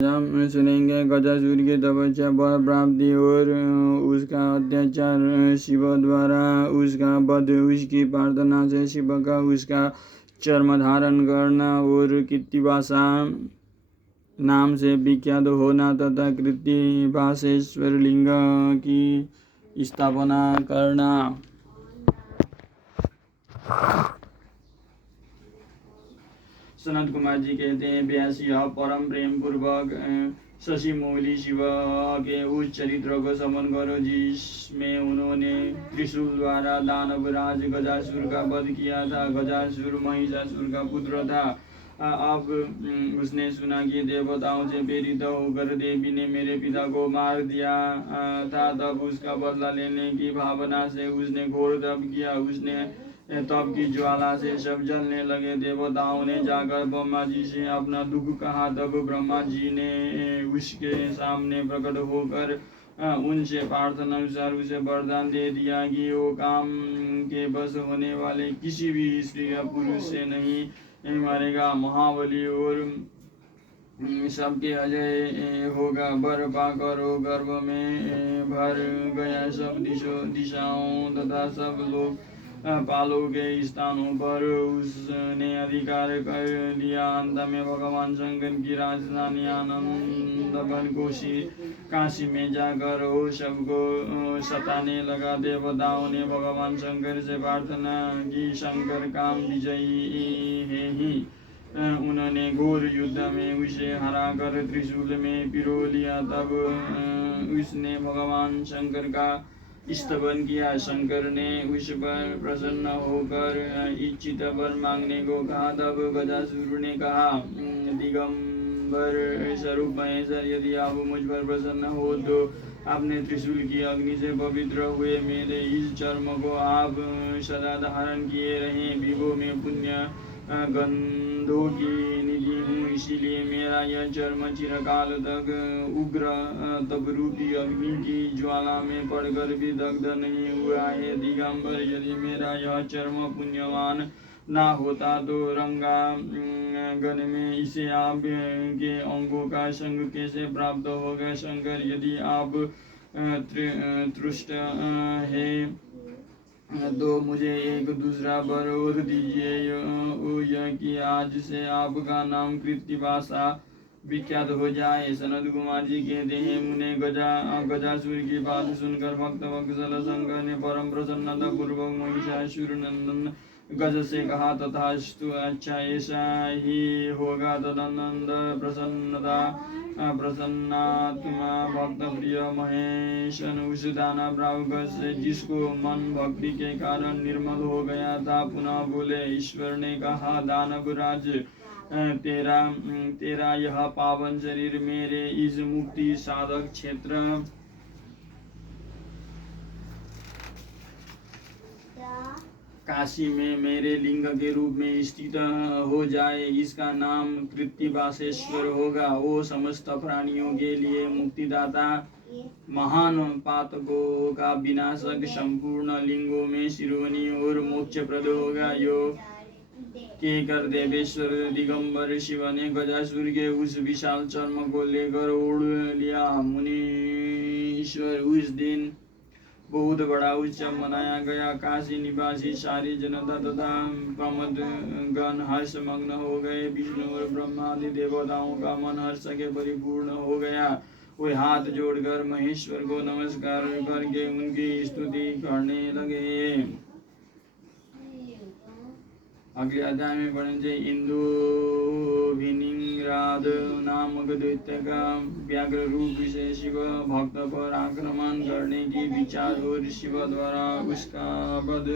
हम सुनेंगे गजासुर की तपस्या बल प्राप्ति और उसका अत्याचार, शिव द्वारा उसका वध, उसकी प्रार्थना से शिव का उसका चर्म धारण करना और कृत्तिवासा नाम से विख्यात होना तथा कृत्तिवासेश्वर लिंग की स्थापना करना। सनत कुमार जी कहते हैं, व्यास यह परम प्रेम पूर्वक शशि मौली शिव के उस चरित्र को समन करो जिसमें उन्होंने त्रिशूल द्वारा दानवराज गजासुर का वध किया था। गजासुर महिषासुर का पुत्र था। अब उसने सुना कि देवताओं से प्रेरित होकर देवी ने मेरे पिता को मार दिया था। तब उसका बदला लेने की भावना से उसने घोर तप किया। उसने तप की ज्वाला से सब जलने लगे। देवताओं ने जाकर ब्रह्मा जी से अपना दुख कहा। तब ब्रह्मा जी ने उसके सामने प्रकट होकर उनसे प्रार्थना अनुसार उसे वरदान दे दिया कि वो काम के बस होने वाले किसी भी स्त्री या पुरुष से नहीं मरेगा। महाबली और सबके अजय होगा। वर पाकर वो गर्भ में भर गया। सब दिशाओं तथा सब लोग पालों के स्थानों पर उसने अधिकार कर लिया। अंत में भगवान शंकर की राजधानी आनंदवन काशी में जाकर वो सबको सताने लगा। देवताओं ने भगवान शंकर से प्रार्थना की, शंकर काम विजयी है ही। उन्होंने घोर युद्ध में उसे हराकर त्रिशूल में पिरो लिया। तब उसने भगवान शंकर का स्तवन किया। शंकर ने उस पर प्रसन्न होकर इच्छित वर मांगने को कहा। तब गजासुर ने कहा, दिगंबर स्वरूप महेश्वर, यदि आप मुझ पर प्रसन्न हो तो आपने त्रिशूल की अग्नि से पवित्र हुए मेरे इस चर्म को आप सदा धारण किए रहें। विभो में पुण्य गंधों की निधि हूँ, इसीलिए मेरा यह चर्म चिरकाल तक उग्र तपरूपी अग्नि की ज्वाला में पड़कर भी दग्ध नहीं हुआ है। दिगंबर, यदि मेरा यह चर्म पुण्यवान ना होता तो रंगागन में इसे आप के अंगों का संग कैसे प्राप्त होगा। शंकर, यदि आप तुष्ट है तो मुझे एक दूसरा वर और दीजिए, यह कि आज से आपका नाम कृत्तिवासा विख्यात हो जाए। सनत कुमार जी कहते हैं, मुने गजासुर की बात सुनकर भक्त वत्सल शंकर ने परम प्रसन्नता पूर्वक महिषासुर नंदन गज से कहा, तथास्तु, अच्छा ऐसा ही होगा। तदनंद प्रसन्नात्मा भक्त प्रिय महेश उस दाना गज से जिसको मन भक्ति के कारण निर्मल हो गया था पुनः बोले। ईश्वर ने कहा, दानवराज, तेरा यह पावन शरीर मेरे इस मुक्ति साधक क्षेत्र काशी में मेरे लिंग के रूप में स्थित हो जाए। इसका नाम कृत्तिवासेश्वर होगा। वो समस्त प्राणियों के लिए मुक्तिदाता, महान पातकों का विनाशक, संपूर्ण लिंगों में शिरोमणि और मोक्षप्रद होगा। यो के कर देवेश्वर दिगंबर शिव ने गजासुर के उस विशाल चर्म को लेकर उड़ लिया। मुनीश्वर, उस दिन बहुत बड़ा उत्सव मनाया गया। काशी निवासी सारी जनता तथा प्रमदगण हर्षमग्न हो गए। विष्णु और ब्रह्मा आदि देवताओं का मन हर्ष के परिपूर्ण हो गया। वे हाथ जोड़कर महेश्वर को नमस्कार करके उनकी स्तुति करने लगे। अगले अध्याय में पढ़ेंगे इंदु विनिंग्राद नामक दैत्य का व्याघ्र रूप से शिव भक्त पर आक्रमण करने की विचार और शिव द्वारा उसका वध।